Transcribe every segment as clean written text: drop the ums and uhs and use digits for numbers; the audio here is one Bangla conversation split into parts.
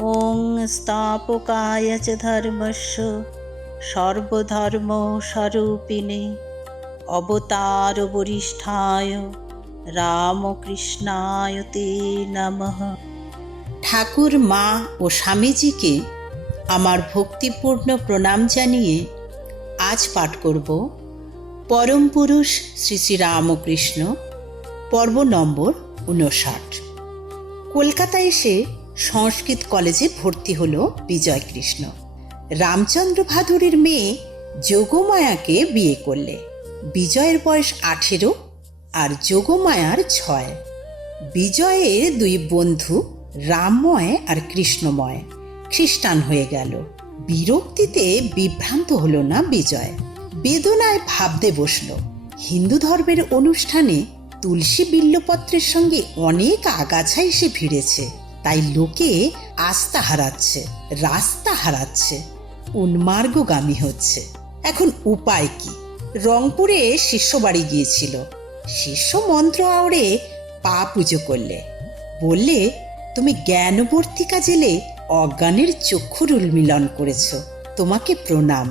ওং স্থাপকায় চ ধর্মস্য সর্বধর্মস্বরূপিণে অবতার বরিষ্ঠায় রামকৃষ্ণায় তে নমঃ। ঠাকুর, মা ও স্বামীজিকে আমার ভক্তিপূর্ণ প্রণাম জানিয়ে আজ পাঠ করব পরম পুরুষ শ্রী শ্রী রামকৃষ্ণ, পর্ব নম্বর 59। কলকাতায় এসে সংস্কৃত কলেজে ভর্তি হল বিজয়কৃষ্ণ। রামচন্দ্র ভাদুড়ির মেয়ে যোগমায়াকে বিয়ে করলে। বিজয়ের বয়স 18 আর যোগমায়ার 6। বিজয়ের দুই বন্ধু রামময় আর কৃষ্ণময় খ্রিস্টান হয়ে গেল। বিরক্তিতে বিভ্রান্ত হলো না বিজয়, বেদনায় ভাবতে বসল। হিন্দু ধর্মের অনুষ্ঠানে তুলসী বিল্লপত্রের সঙ্গে অনেক আগাছা এসে ভিড়েছে, তাই লোকে আস্থা হারাচ্ছে, রাস্তা হারাচ্ছে, উন্মার্গগামী হচ্ছে। এখন উপায় কি? রংপুরে শিষ্য বাড়ি গিয়েছিল। শিষ্য মন্ত্র আওড়ে পা পুজো করলে, বললে, তুমি জ্ঞানবর্তিকা জেলে অজ্ঞানের চক্ষুর উন্মিলন করেছ, তোমাকে প্রণাম।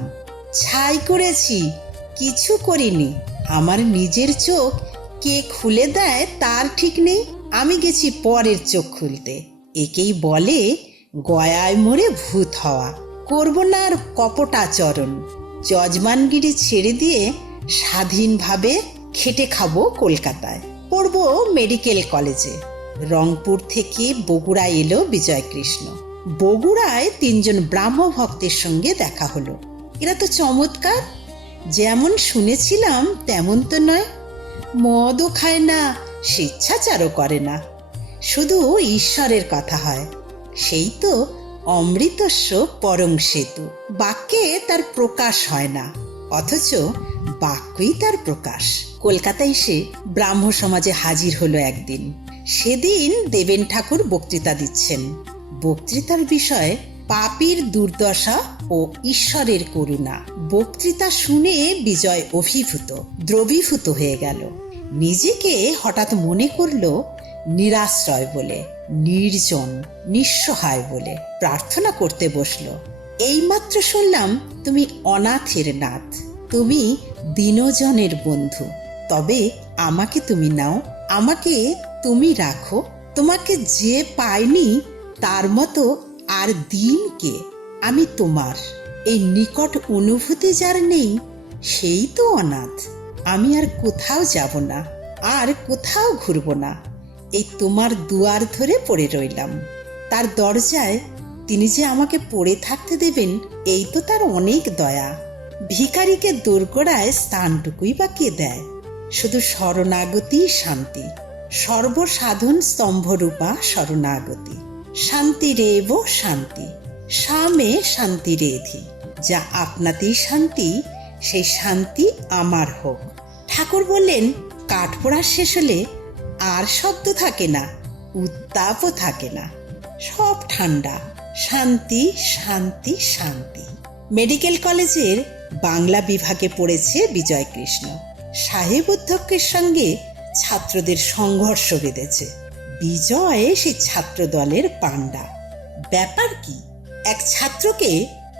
ছাই করেছি, কিছু করিনি। আমার নিজের চোখ কে খুলে দেয় তার ঠিক নেই, আমি গেছি পরের চোখ খুলতে। একেই বলে গয়ায় মরে ভূত হওয়া। করব না আর কপটাচরণ। যজমানগিরি ছেড়ে দিয়ে স্বাধীনভাবে খেটে খাবো কলকাতায়, পড়ব মেডিকেল কলেজে। রংপুর থেকে বগুড়া এলো বিজয়কৃষ্ণ। বগুড়ায় 3 জন ব্রাহ্ম ভক্তের সঙ্গে দেখা হলো। এরা তো চমৎকার, যেমন শুনেছিলাম তেমন তো নয়। মদও খায় না, স্বেচ্ছাচারও করে না, শুধু ঈশ্বরের কথা হয়। সেই তো অমৃতস্য পরং সেতু। বাক্যে তার প্রকাশ হয় না, অথচ বাক্যই তার প্রকাশ। কলকাতায় এসে ব্রাহ্ম সমাজে হাজির হলো একদিন। সেদিন দেবেন ঠাকুর বক্তৃতা দিচ্ছেন। বক্তৃতার বিষয় পাপীর দুর্দশা ও ঈশ্বরের করুণা। বক্তৃতা শুনে বিজয় অভিভূত, দ্রবীভূত হয়ে গেল। নিজেকে হঠাৎ মনে করল নিরাশ্রয় বলে, নির্জন নিঃসহায় বলে। প্রার্থনা করতে বসল। এইমাত্র শুনলাম তুমি অনাথের নাথ, তুমি দীনজনের বন্ধু। তবে আমাকে তুমি নাও, আমাকে তুমি রাখো। তোমাকে যে পাইনি তার মতো আর দিনকে আমি তোমার। এই নিকট অনুভূতি যার নেই, সেই তো অনাথ। আমি আর কোথাও যাব না, আর কোথাও ঘুরব না। এই তোমার দুয়ার ধরে পড়ে রইলাম। তার দরজায় তিনি যে আমাকে পড়ে থাকতে দেবেন, এই তো তার অনেক দয়া। ভিখারিকে দোরগোড়ায় স্থানটুকুই বা কে দেয়? শুধু শরণাগতি শান্তি, সর্বসাধন স্তম্ভরূপা শরণাগতি। শান্তিরেব শান্তি, সামে শান্তি রেধি। যা আপনাতেই শান্তি, সেই শান্তি আমার হোক। ঠাকুর বললেন, কাঠ পোড়া শেষ হলে আর শব্দ থাকে না, উত্তাপও থাকে না, সব ঠান্ডা। শান্তি শান্তি শান্তি। মেডিকেল কলেজের বাংলা বিভাগে পড়েছে বিজয়কৃষ্ণ। সাহেব অধ্যক্ষের সঙ্গে ছাত্রদের সংঘর্ষ বেঁধেছে। বিজয় সেই ছাত্র দলের পান্ডা। ব্যাপার কি? এক ছাত্রকে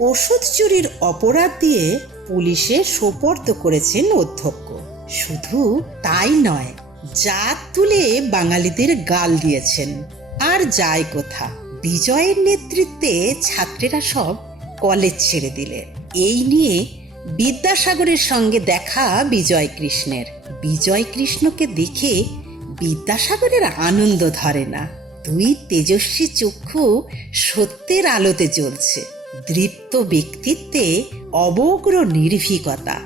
ওষুধ চুরির অপরাধ দিয়ে পুলিশে সোপর্দ করেছেন অধ্যক্ষ। শুধু তাই নয়, জাত তুলে বাঙালিদের গাল দিয়েছেন। আর যায় কোথা? বিজয়ের নেতৃত্বে ছাত্রেরা সব কলেজ ছেড়ে দিলে। এই নিয়ে বিদ্যাসাগরের সঙ্গে দেখা বিজয়কৃষ্ণের। বিজয়কৃষ্ণকে দেখে বিদ্যাসাগরের আনন্দ ধরে না। দুই তেজস্বী চক্ষু সত্যের আলোতে জ্বলছে। দৃপ্ত ব্যক্তিত্বে অবগ্র নির্ভীকতা।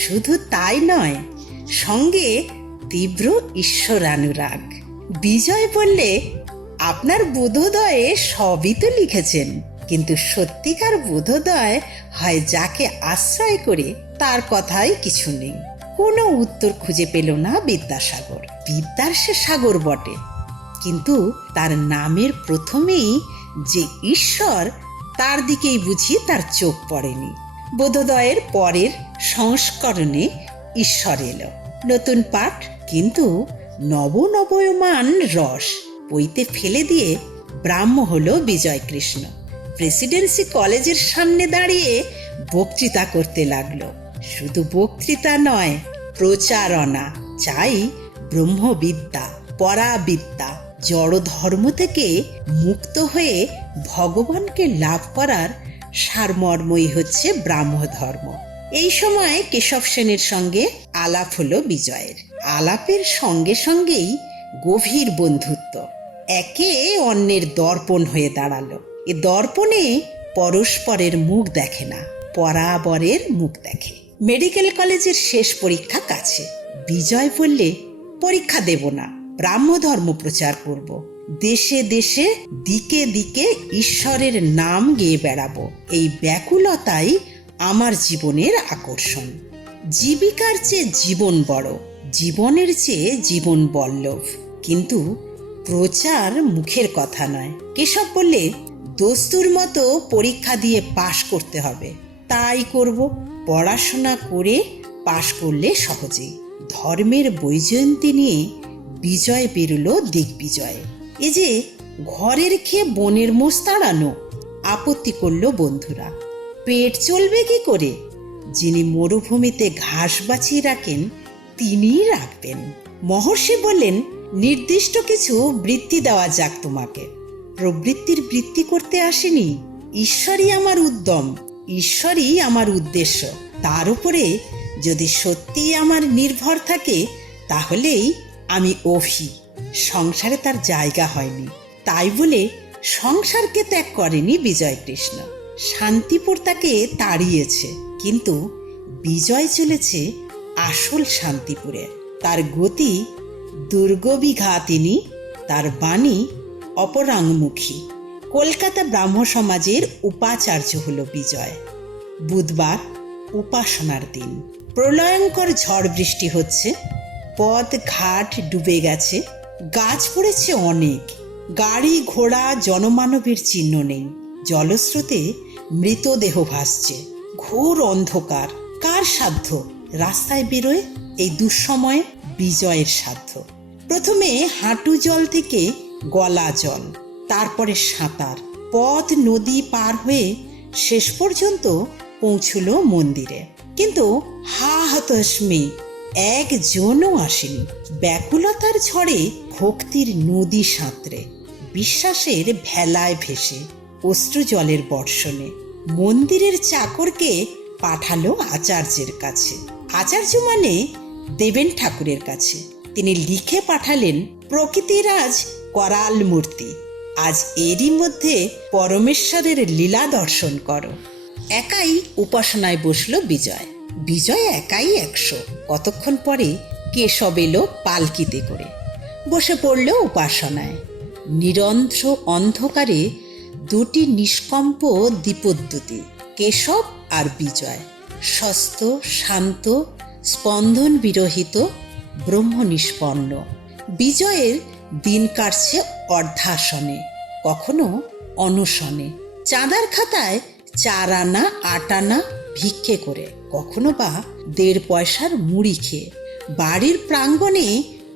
শুধু তাই নয়, সঙ্গে তীব্র ঈশ্বরানুরাগ। বিজয় বললে, আপনার বোধোদয়ে সবই তো লিখেছেন, কিন্তু সত্যিকার বোধোদয় হয় যাকে আশ্রয় করে তার কথাই কিছু নেই। কোনো উত্তর খুঁজে পেল না বিদ্যাসাগর। বিদ্যার সে সাগর বটে, কিন্তু তার নামের প্রথমেই যে ঈশ্বর, তার দিকেই বুঝি তার চোখ পড়েনি। বোধোদয়ের পরের সংস্করণে ঈশ্বর এলো। নতুন পাঠ, কিন্তু নবনবয়মান রস। বইতে ফেলে দিয়ে ব্রাহ্ম হলো বিজয় কৃষ্ণ। প্রেসিডেন্সি কলেজের সামনে দাঁড়িয়ে বক্তৃতা করতে লাগলো। শুধু বক্তৃতা নয়, প্রচারণা। চাই ব্রহ্মবিদ্যা, পরাবিদ্যা, জড় ধর্ম থেকে মুক্ত হয়ে ভগবানকে লাভ করার সারমর্মই হচ্ছে ব্রাহ্ম ধর্ম। এই সময় কেশব সেনের সঙ্গে আলাপ হলো বিজয়ের। আলাপের সঙ্গে সঙ্গেই গভীর বন্ধুত্ব, একে অন্যের দর্পণ হয়ে দাঁড়ালো। এ দর্পণে পরস্পরের মুখ দেখে না, পরাবরের মুখ দেখে। মেডিকেল কলেজের শেষ পরীক্ষা কাছে। বিজয় বললে, পরীক্ষা দেব না, ব্রাহ্ম ধর্ম প্রচার করব। দেশে দেশে দিকে দিকে ঈশ্বরের নাম গেয়ে বেড়াবো। এই ব্যাকুলতাই আমার জীবনের আকর্ষণ। জীবিকার চেয়ে জীবন বড়, জীবনের চেয়ে জীবন বল্লভ। কিন্তু প্রচার মুখের কথা নয়। কেশব বললে, দস্তুর মতো পরীক্ষা দিয়ে পাশ করতে হবে। তাই করব। পড়াশোনা করে পাশ করলে সহজেই। ধর্মের বৈজয়ন্তী নিয়ে বিজয় বেরোলো দিগ্বিজয়ে। এ যে ঘরের খেয়ে বনের মোষ তাড়ানো। আপত্তি করল বন্ধুরা। পেট চলবে কি করে? যিনি মরুভূমিতে ঘাস বাছিয়ে রাখেন তিনিই রাখবেন। মহর্ষি বললেন, নির্দিষ্ট কিছু বৃত্তি দেওয়া যাক তোমাকে। প্রবৃত্তির বৃত্তি করতে আসেনি। ঈশ্বরই আমার উদ্যম, ঈশ্বরই আমার উদ্দেশ্য। তার উপরে যদি সত্যি আমার নির্ভর থাকে তাহলেই আমি অভি। সংসারে তার জায়গা হয়নি, তাই বলে সংসারকে ত্যাগ করেনি বিজয় কৃষ্ণ। শান্তিপুর তাকে তাড়িয়েছে, কিন্তু বিজয় চলেছে আসল শান্তিপুরে। তার গতি দুর্গবিঘাতিনী, তার বাণী অপরাঙ্গমুখী। কলকাতা ব্রাহ্ম সমাজের উপাচার্য হল বিজয়। বুধবার উপাসনার দিন। প্রলয়ঙ্কর ঝড় বৃষ্টি হচ্ছে। পথ ঘাট ডুবে গেছে, গাছ পড়েছে অনেক। গাড়ি ঘোড়া জনমানবের চিহ্ন নেই। জলস্রোতে মৃতদেহ ভাসছে। ঘোর অন্ধকার। কার সাধ্য রাস্তায় বেরোয় এই দুঃসময়ে? বিজয়ের সাধ্য। প্রথমে হাঁটু জল থেকে গলা জল, তারপরে সাঁতার। পথ নদী পার হয়ে শেষ পর্যন্ত পৌঁছল মন্দিরে। কিন্তু হা হতাশমি, একজনও আসেনি। ব্যাকুলতার ঝড়ে ভক্তির নদী সাঁতরে, বিশ্বাসের ভেলায় ভেসে, অশ্রু জলের বর্ষণে মন্দিরের চাকরকে পাঠালো আচার্যের কাছে। আচার্য মানে দেবেন ঠাকুরের কাছে। তিনি লিখে পাঠালেন, প্রকৃতিরাজ করাল মূর্তি, আজ এরই মধ্যে পরমেশ্বরের লীলা দর্শন করো। একাই উপাসনায় বসল বিজয়। বিজয় একাই 100। কতক্ষণ পরে কেশব এলো পালকিতে করে, বসে পড়ল উপাসনায়। নিরন্ধ্র অন্ধকারে দুটি নিষ্কম্প দীপদ্যুতি, কেশব আর বিজয়। স্বস্ত শান্ত, স্পন্দন বিরহিত, ব্রহ্ম নিষ্পন্ন। বিজয়ের দিন কাটছে অর্ধাসনে, কখনো অনশনে। চাঁদার খাতায় 4 আনা 8 আনা ভিক্ষে করে, কখনো বা 1.5 পয়সার মুড়ি খেয়ে। বাড়ির প্রাঙ্গণে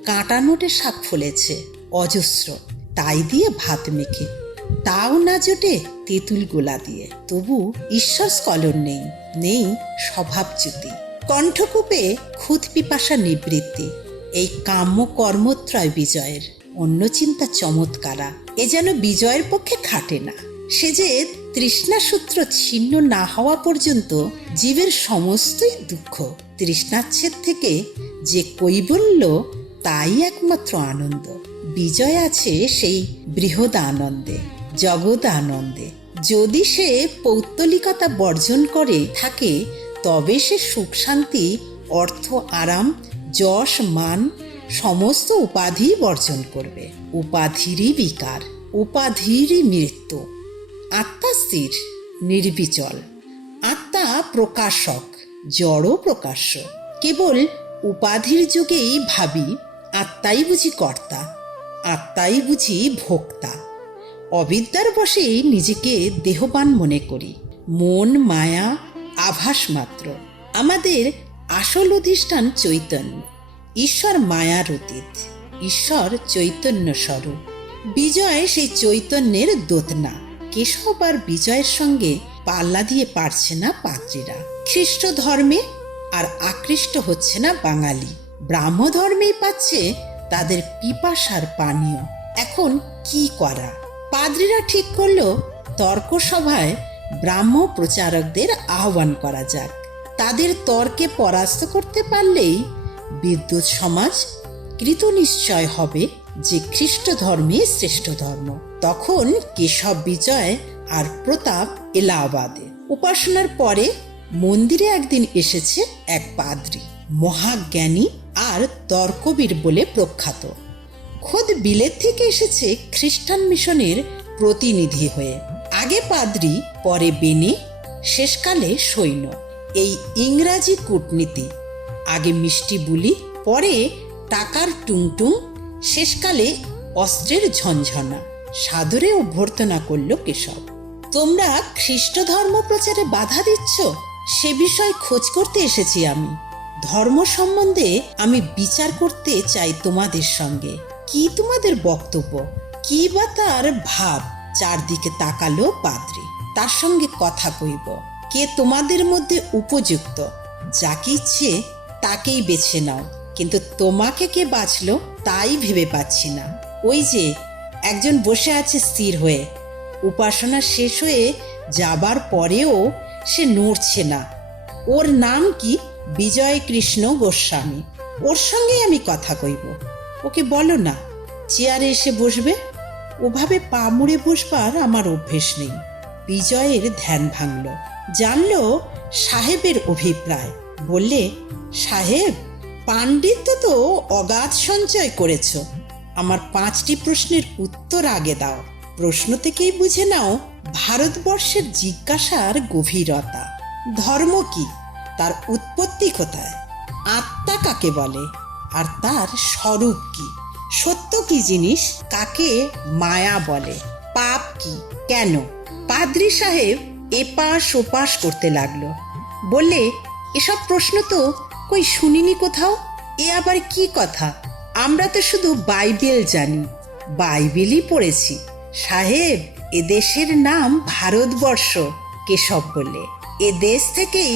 কাঁটা নোটে শাক ফলেছে অজস্র, তাই দিয়ে ভাত মেখে। তাও না জোটে তেঁতুল গোলা দিয়ে। তবু ঈশ্বর স্কলন নেই, নেই স্বভাবচ্যুতি। কণ্ঠকূপে ক্ষুধ পিপাসা নিবৃত্তি, এই কাম্য কর্মত্রয় বিজয়ের। অন্য চিন্তা চমৎকারা, এ যেন বিজয়ের পক্ষে খাটে না। সে যে তৃষ্ণাসূত্র ছিন্ন না হওয়া পর্যন্ত জীবের সমস্তই দুঃখ। তৃষ্ণাচ্ছেদ থেকে যে কৈবল্য, তাই একমাত্র আনন্দ। বিজয় আছে সেই বৃহৎ আনন্দে, জগৎ আনন্দে। যদি সে পৌত্তলিকতা বর্জন করে থাকে, তবে সে সুখ শান্তি, অর্থ আরাম, যশ মান সমস্ত উপাধি বর্জন করবে। উপাধিরই বিকার, উপাধিরই মৃত্যু। আত্মা স্থির, নির্বিচল। আত্মা প্রকাশক, জড় প্রকাশ্য। কেবল উপাধির যুগেই ভাবি আত্মাই বুঝি কর্তা, আত্মাই বুঝি ভোক্তা। অবিদ্যার বশেই নিজেকে দেহবান মনে করি। মন মায়া আভাস মাত্র। আমাদের আসল অধিষ্ঠান চৈতন্য। ঈশ্বর মায়ার অতীত, ঈশ্বর চৈতন্য স্বরূপ। বিজয় সেই চৈতন্যের দোতনা। কেশব আর বিজয়ের সঙ্গে পাল্লা দিয়ে পারছে না পাদ্রীরা। খ্রিস্ট ধর্মে আর আকৃষ্ট হচ্ছে না বাঙালি, ব্রাহ্ম ধর্মেই পাচ্ছে তাদের পিপাসার পানীয়। এখন কি করা? পাদ্রীরা ঠিক করলো তর্ক সভায় ব্রাহ্ম প্রচারকদের আহ্বান করা যাক। তাদের তর্কে পরাস্ত করতে পারলেই বিদ্যুৎ সমাজ কৃতনিশ্চয় হবে যে খ্রিস্ট ধর্মই শ্রেষ্ঠ ধর্ম। তখন কেশব, বিজয় আর প্রতাপ এলাহাবাদে। উপাসনার পরে মন্দিরে একদিন এসেছে এক পাদ্রী, মহাজ্ঞানী আর তর্কবীর বলে প্রখ্যাত। খোদ বিলেত থেকে এসেছে খ্রিস্টান মিশনের প্রতিনিধি হয়ে। আগে পাদ্রী, পরে বেনে, শেষকালে সৈন্য। এই ইংরাজি কূটনীতি, আগে মিষ্টি বুলি, পরে টাকার টুংটুং, শেষকালে অস্ত্রের ঝনঝনা। সাদরে অভ্যর্থনা করল কেশব। তোমরা খ্রিস্ট ধর্ম প্রচারে বাধা দিচ্ছ, সে বিষয় খোঁজ করতে এসেছি আমি। ধর্ম সম্বন্ধে আমি বিচার করতে চাই তোমাদের সঙ্গে। কি তোমাদের বক্তব্য, কি বা তার ভাব? চারদিকে তাকালো পাদ্রী। তার সঙ্গে কথা কইব। কে তোমাদের মধ্যে উপযুক্ত? যাকে ইচ্ছে তাকেই বেছে নাও, কিন্তু তোমাকে কে বাঁচলো তাই ভেবে পাচ্ছি না। ওই যে একজন বসে আছে স্থির হয়ে, উপাসনা শেষ হয়ে যাবার পরেও সে নড়ছে না। ওর নাম কি? বিজয় কৃষ্ণ গোস্বামী। ওর সঙ্গে আমি কথা কইব। ওকে বলো না চেয়ারে এসে বসবে। ওভাবে পা মুড়ে বসবার আমার অভ্যেস নেই। বিজয়ের ধ্যান ভাঙল, জানলো সাহেবের অভিপ্রায়। বললে, সাহেব, পাণ্ডিত্য তো অগাধ সঞ্চয় করেছ। আমার 5টি প্রশ্নের উত্তর আগে দাও। প্রশ্ন থেকেই বুঝে নাও ভারতবর্ষের জিজ্ঞাসার গভীরতা। ধর্ম কি? তার উৎপত্তি কোথায়? আত্মা কাকে বলে? আর তার স্বরূপ কি? সত্য কি জিনিস? কাকে মায়া বলে? পাপ কি? কেন? পাদ্রী সাহেব এপাশ ওপাশ করতে লাগলো। বললে, এসব প্রশ্ন তো কই শুনিনি কোথাও। এ আবার কি কথা? আমরা তো শুধু বাইবেল জানি, বাইবেলই পড়েছি। সাহেব, এ দেশের নাম ভারতবর্ষ। কেশব বললে, এ দেশ থেকেই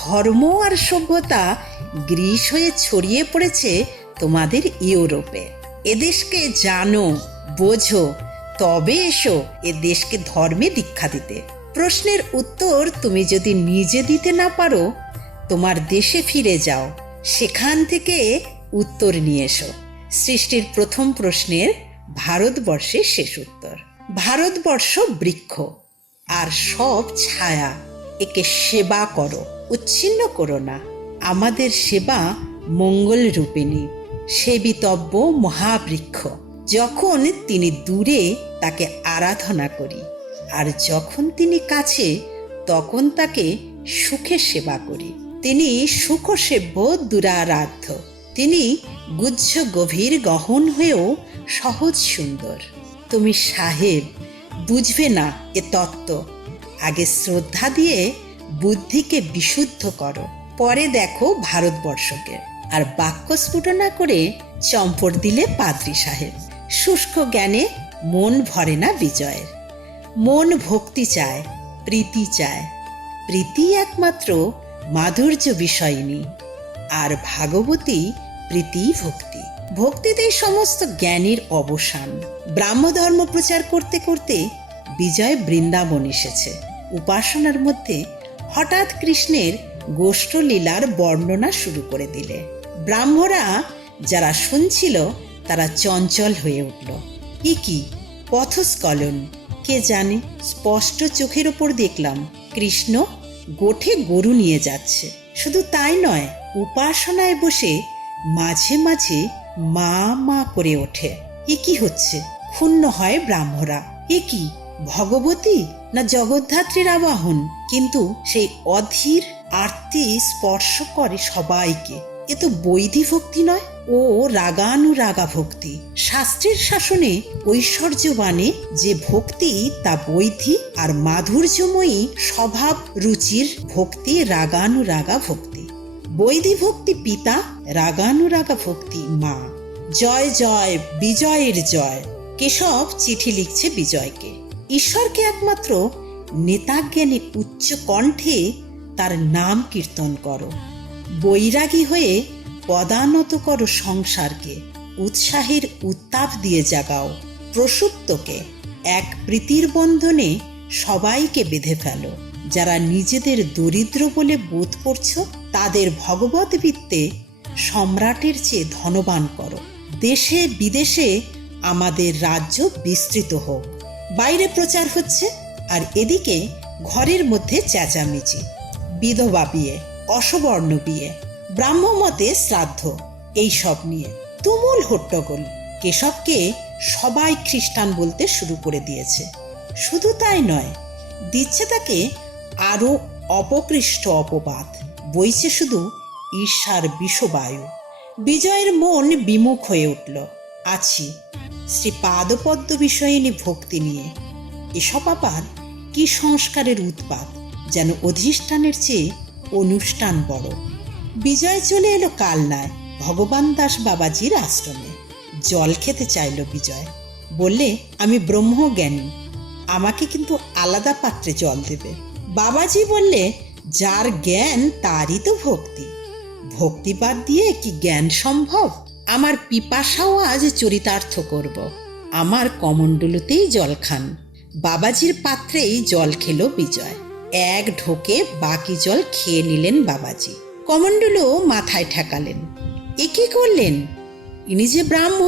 ধর্ম আর সভ্যতা গ্রীস হয়ে ছড়িয়ে পড়েছে তোমাদের ইউরোপে। এদেশকে জানো, বোঝো, তবে এসো এ দেশকে ধর্মে দীক্ষা দিতে। প্রশ্নের উত্তর তুমি যদি নিজে দিতে না পারো, তোমার দেশে ফিরে যাও, সেখান থেকে উত্তর নিয়ে এসো। সৃষ্টির প্রথম প্রশ্নের ভারতবর্ষের শেষ উত্তর। ভারতবর্ষ বৃক্ষ আর সব ছায়া। একে সেবা করো, উচ্ছিন্ন করো না। আমাদের সেবা মঙ্গল রূপিণী, সেবিতব্য মহাবৃক্ষ। যখন তিনি দূরে তাকে আরাধনা করি, আর যখন তিনি কাছে তখন তাকে সুখে সেবা করি। তিনি সুখসেব্য দুরারাধ্য। তিনি গুজ্জ গভীর গহন হয়েও সহজ সুন্দর। তুমি সাহেব বুঝবে না এ তত্ত্ব। আগে শ্রদ্ধা দিয়ে বুদ্ধিকে বিশুদ্ধ করো, পরে দেখো ভারতবর্ষকে। আর বাক্য স্ফুটনা করে চম্পট দিলে পাদ্রী সাহেব। শুষ্ক জ্ঞানে মন ভরে না বিজয়ের। মন ভক্তি চায়, প্রীতি চায়। প্রীতি একমাত্র মাধুর্য বিষয়িনী, আর ভাগবতী প্রীতি ভক্তি। ভক্তিতেই সমস্ত জ্ঞানের অবসান। ব্রাহ্মধর্ম প্রচার করতে করতে বিজয় বৃন্দাবন এসেছে। উপাসনার মধ্যে হঠাৎ কৃষ্ণের গোষ্ঠলীলার বর্ণনা শুরু করে দিলে। ব্রাহ্মরা যারা শুনছিল তারা চঞ্চল হয়ে উঠল। কি পথস্খলন কে জানে? স্পষ্ট চোখের ওপর দেখলাম কৃষ্ণ গোঠে গরু নিয়ে যাচ্ছে। শুধু তাই নয়, উপাসনায় বসে মাঝে মাঝে মা মা করে ওঠে। কি হচ্ছে? ক্ষুণ্ণ হয় ব্রাহ্মরা। কি ভগবতী না জগদ্ধাত্রীর আবাহন? কিন্তু সেই অধীর আরতি স্পর্শ করে সবাইকে। এ তো বৈধি ভক্তি নয়, ও রাগানুরাগা ভক্তি। শাস্ত্রের শাসনে ঐশ্বর্যবানে যে ভক্তি তা বৈধি, আর মাধুর্যময়ী স্বভাব রুচির ভক্তি রাগানুরাগা ভক্তি। বৈধি ভক্তি পিতা, রাগানুরাগা ভক্তি মা। জয় জয় বিজয়ের জয়। কেশব চিঠি লিখছে বিজয়কে। ঈশ্বরকে একমাত্র নেতাজ্ঞানে উচ্চ কণ্ঠে তার নাম কীর্তন করো, বৈরাগী হয়ে পদানত করো সংসারকে, উৎসাহের উত্তাপ দিয়ে জাগাও প্রসূপ্তকে, এক প্রীতির বন্ধনে সবাইকে বেঁধে ফেলো। যারা নিজেদের দরিদ্র বলে বোধ করছো তাদের ভগবত বৃত্তে সম্রাটের চেয়ে ধনবান করো। দেশে বিদেশে আমাদের রাজ্য বিস্তৃত হোক। বাইরে প্রচার হচ্ছে, আর এদিকে ঘরের মধ্যে চেঁচামেচি, বিধবা বিয়ে, অসবর্ণ বিয়ে, ব্রাহ্মমতে শ্রাদ্ধ, এইসব নিয়ে তুমুল হট্টগোল। কেশবকে সবাই খ্রিস্টান বলতে শুরু করে দিয়েছে। শুধু তাই নয়, দিচ্ছে তাকে আরো অপকৃষ্ট অপবাদ, বইছে শুধু ঈর্ষার বিষবায়ু। বিজয়ের মন বিমুখ হয়ে উঠল। আছি শ্রী পাদপদ্ম বিষয়িনী ভক্তি নিয়ে। এসব আবার কি সংস্কারের উৎপাত, যেন অধিষ্ঠানের চেয়ে অনুষ্ঠান বড়। বিজয় চলে এলো কালনায় ভগবান দাস বাবাজির আশ্রমে। জল খেতে চাইল বিজয়। বললে, আমি ব্রহ্মজ্ঞানী, আমাকে কিন্তু আলাদা পাত্রে জল দেবে। বাবাজি বললে, যার জ্ঞান তারই তো ভক্তি, ভক্তি বাদ দিয়ে কি জ্ঞান সম্ভব? আমার পিপাসাও আজ চরিতার্থ করব, আমার কমণ্ডলুতেই জল খান। বাবাজির পাত্রেই জল খেলো বিজয়। এক ঢোকে বাকি জল খেয়ে নিলেন বাবাজি। কমণ্ডলু মাথায় ঠেকালেন। এ কি করলেন? ইনি যে ব্রাহ্ম।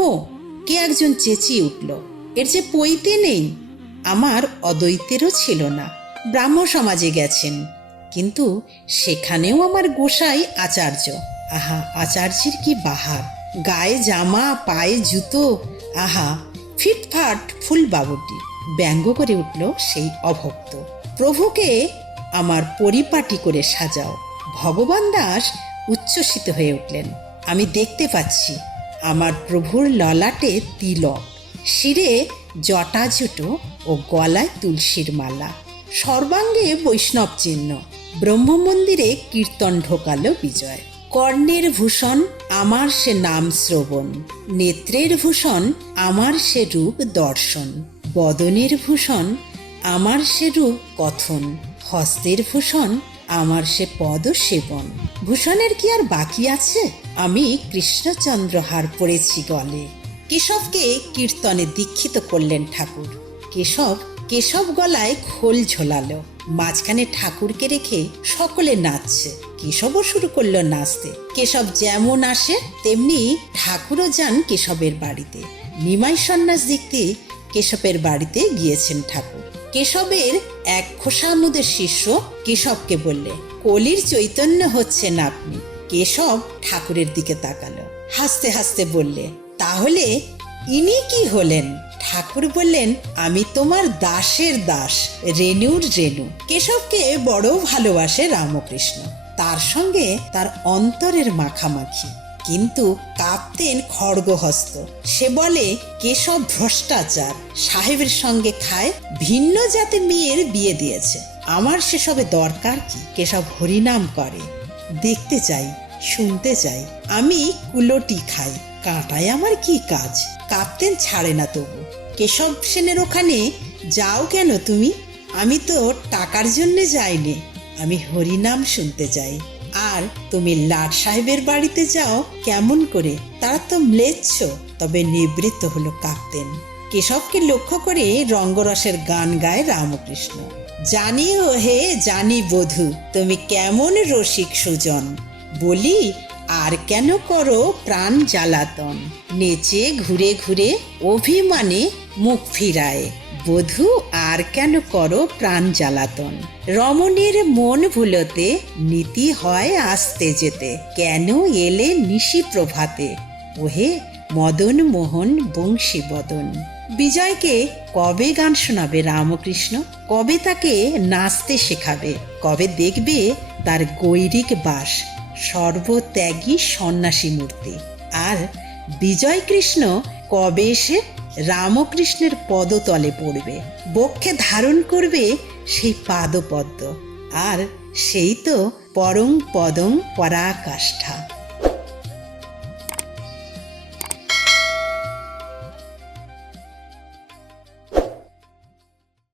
কে একজন চেঁচিয়ে উঠল, এর যে পৈতে নেই। আমার অদ্বৈতেরও ছিল না, ব্রাহ্ম সমাজে গেছেন, কিন্তু সেখানেও আমার গোসাই আচার্য। আহা, আচার্যের কি বাহার! গায়ে জামা, পায়ে জুতো, আহা ফিটফাট ফুল বাবুটি। ব্যঙ্গ করে উঠল সেই অভক্ত। প্রভুকে আমার পরিপাটি করে সাজাও। ভগবান দাস উচ্ছ্বসিত হয়ে উঠলেন। আমি দেখতে পাচ্ছি আমার প্রভুর ললাটে তিলক, শিরে জটাজুটো ও গলায় তুলসীর মালা, সর্বাঙ্গে বৈষ্ণব চিহ্ন। ব্রহ্মমন্দিরে কীর্তন ঢোকালো বিজয়। কর্ণের ভূষণ আমার সে নাম শ্রবণ, নেত্রের ভূষণ আমার সে রূপ দর্শন, বদনের ভূষণ আমার সে রূপ কথন, হস্তের ভূষণ আমার সে পদ সেবন। ভূষণের কি আর বাকি আছে? আমি কৃষ্ণচন্দ্রহার পড়েছি গলে। কেশবকে কীর্তনে দীক্ষিত করলেন ঠাকুর। কেশব গলায় খোল ঝোলালো, মাঝখানে ঠাকুরকে রেখে সকলে নাচছে। কেশবও শুরু করলো নাচতে। কেশব যেমন আসে তেমনি ঠাকুরও যান কেশবের বাড়িতে। নিমাই সন্ন্যাস দেখতে কেশবের বাড়িতে গিয়েছেন ঠাকুর। কেশবের এক খোসামুদের শিষ্য কেশবকে বললে, কলির চৈতন্য হচ্ছেন আপনি। কেশব ঠাকুরের দিকে তাকালো, হাসতে হাসতে বললে, তাহলে ইনি কি হলেন? ঠাকুর বললেন, আমি তোমার দাসের দাস, রেণুর রেণু। কেশবকে বড় ভালোবাসে রামকৃষ্ণ, তার সঙ্গে তার অন্তরের মাখামাখি। কিন্তু কাঁপতেন খড়গহস্ত। সে বলে, কেশব ভ্রষ্টাচার, সাহেবের সঙ্গে খায়, ভিন্ন জাতের মেয়ের বিয়ে দিয়েছে। আমার সেসবে দরকার কি? কেশব হরিনাম করে, দেখতে চাই, শুনতে চাই। আমি কুলোটি খাই, কাঁটায় আমার কি কাজ? কাঁপতেন ছাড়ে না তবু। কেশব সেনের ওখানে যাও কেন তুমি? আমি তো টাকার জন্য যাইনি, আমি হরিনাম শুনতে চাই। আর তুমি লাট সাহেবের বাড়িতে যাও কেমন করে? তারা তো ম্লেচ্ছ। তবে নিবৃত্ত হলো কাঁপতেন। কেশবকে লক্ষ্য করে রঙ্গরসের গান গায় রামকৃষ্ণ। জানি ও হে জানি বধূ, তুমি কেমন রসিক সুজন, বলি আর কেন করো প্রাণ জ্বালাতন, নেচে ঘুরে ঘুরে অভিমানে মুখ ফিরায়, বধূ আর কেন করো প্রাণ জ্বালাতন, রমণীর মন ভুলতে নীতি হয় আসতে যেতে, কেন এলে নিশি প্রভাতে, ওহে মদন মোহন বংশী বদন। বিজয়কে কবে গান শোনাবে রামকৃষ্ণ? কবে তাকে নাচতে শেখাবে? কবে দেখবে তার গৈরিক বাস, সর্বত্যাগী সন্ন্যাসী মূর্তি? আর বিজয় কৃষ্ণ কবে এসে রামকৃষ্ণের পদতলে পড়বে, বক্ষে ধারণ করবে সেই পাদপদ্ম? আর সেই তো পরং পদং পরাকাষ্ঠা।